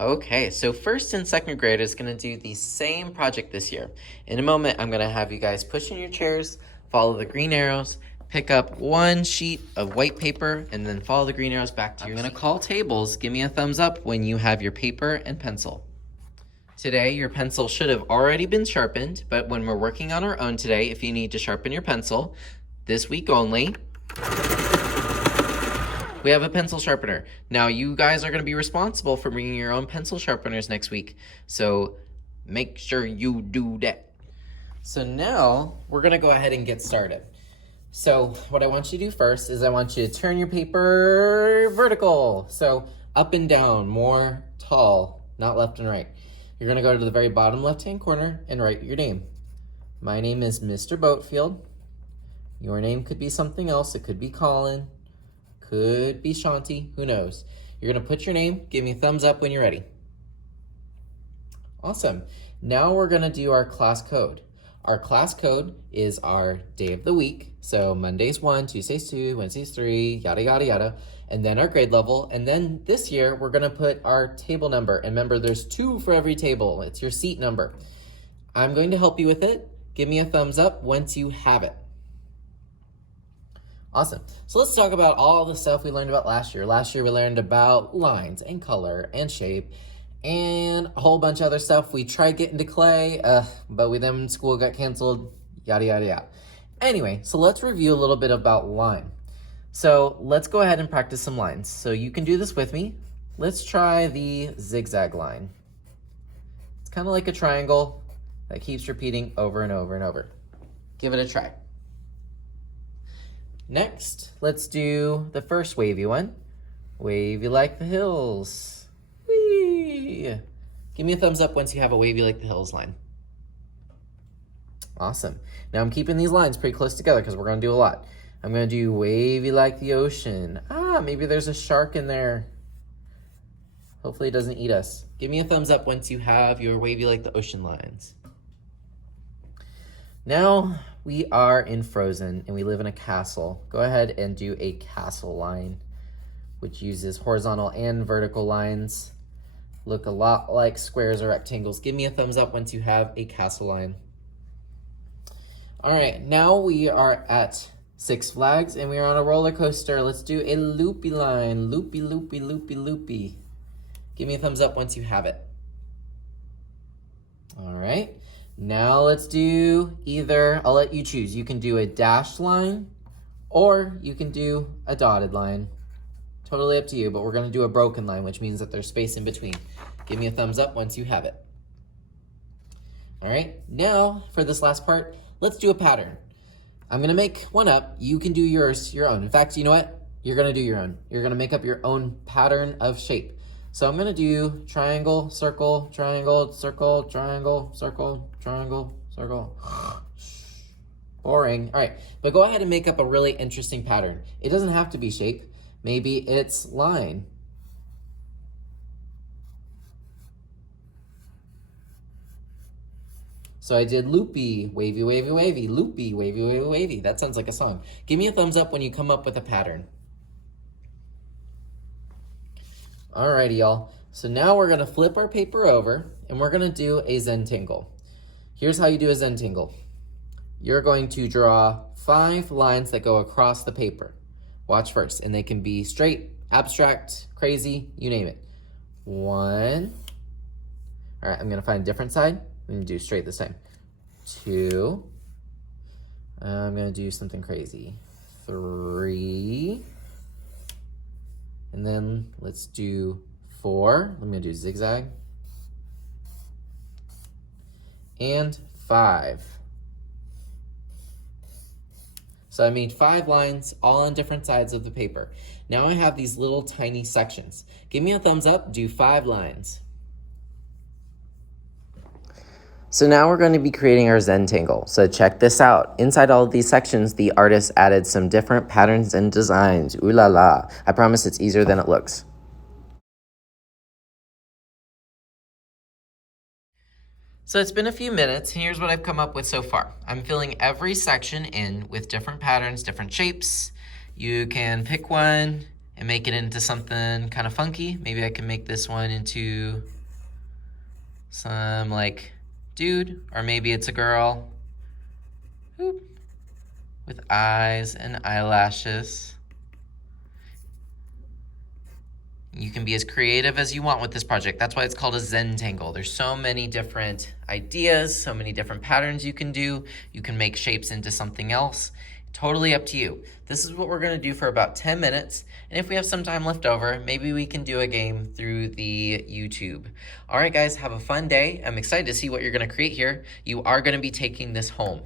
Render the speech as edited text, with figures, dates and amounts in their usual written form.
Okay, so first and second grade is going to do the same project this year. In a moment, I'm going to have you guys push in your chairs, follow the green arrows, pick up one sheet of white paper, and then follow the green arrows back to your sheet. I'm going to call tables. Give me a thumbs up when you have your paper and pencil. Today, your pencil should have already been sharpened, but when we're working on our own today, if you need to sharpen your pencil, this week only, we have a pencil sharpener. Now, you guys are going to be responsible for bringing your own pencil sharpeners next week, so make sure you do that. So now, we're going to go ahead and get started. So what I want you to do first is I want you to turn your paper vertical. So up and down, more tall, not left and right. You're going to go to the very bottom left-hand corner and write your name. My name is Mr. Boatfield. Your name could be something else. It could be Colin. Could be Shanti, who knows? You're gonna put your name, give me a thumbs up when you're ready. Awesome. Now we're gonna do our class code. Our class code is our day of the week. So Mondays 1, Tuesdays 2, Wednesdays 3, yada, yada, yada. And then our grade level. And then this year, we're gonna put our table number. And remember, there's 2 for every table. It's your seat number. I'm going to help you with it. Give me a thumbs up once you have it. Awesome. So let's talk about all the stuff we learned about last year. Last year we learned about lines and color and shape and a whole bunch of other stuff. We tried getting to clay, but then school got canceled, yada, yada, yada. Anyway, so let's review a little bit about line. So let's go ahead and practice some lines. So you can do this with me. Let's try the zigzag line. It's kind of like a triangle that keeps repeating over and over and over. Give it a try. Next, let's do the first wavy one. Wavy like the hills. Whee! Give me a thumbs up once you have a wavy like the hills line. Awesome. Now I'm keeping these lines pretty close together because we're going to do a lot. I'm going to do wavy like the ocean. Maybe there's a shark in there. Hopefully it doesn't eat us. Give me a thumbs up once you have your wavy like the ocean lines. Now we are in Frozen and we live in a castle. Go ahead and do a castle line, which uses horizontal and vertical lines. Look a lot like squares or rectangles. Give me a thumbs up once you have a castle line. All right, now we are at Six Flags and we are on a roller coaster. Let's do a loopy line. Loopy, loopy, loopy, loopy. Give me a thumbs up once you have it. All right. Now let's do either, I'll let you choose. You can do a dashed line or you can do a dotted line. Totally up to you, but we're gonna do a broken line, which means that there's space in between. Give me a thumbs up once you have it. All right, now for this last part, let's do a pattern. I'm gonna make one up. You can do yours, your own. In fact, you know what? You're gonna do your own. You're gonna make up your own pattern of shape. So I'm gonna do triangle, circle, triangle, circle, triangle, circle, triangle, circle. Boring. All right, but go ahead and make up a really interesting pattern. It doesn't have to be shape. Maybe it's line. So I did loopy, wavy, wavy, wavy, loopy, wavy, wavy, wavy. That sounds like a song. Give me a thumbs up when you come up with a pattern. Alrighty, y'all. So now we're gonna flip our paper over and we're gonna do a Zentangle. Here's how you do a Zentangle. You're going to draw 5 lines that go across the paper. Watch first, and they can be straight, abstract, crazy, you name it. 1. All right, I'm gonna find a different side. I'm gonna do straight this time. 2. I'm gonna do something crazy. 3. And then let's do 4. I'm gonna do zigzag. And 5. So I made 5 lines all on different sides of the paper. Now I have these little tiny sections. Give me a thumbs up, do 5 lines. So now we're going to be creating our Zentangle. So check this out. Inside all of these sections, the artist added some different patterns and designs. Ooh la la. I promise it's easier than it looks. So it's been a few minutes, and here's what I've come up with so far. I'm filling every section in with different patterns, different shapes. You can pick one and make it into something kind of funky. Maybe I can make this one into some like dude, or maybe it's a girl. Oop. With eyes and eyelashes. You can be as creative as you want with this project. That's why it's called a Zentangle. There's so many different ideas, so many different patterns you can do. You can make shapes into something else. Totally up to you. This is what we're gonna do for about 10 minutes. And if we have some time left over, maybe we can do a game through the YouTube. All right, guys, have a fun day. I'm excited to see what you're gonna create here. You are gonna be taking this home.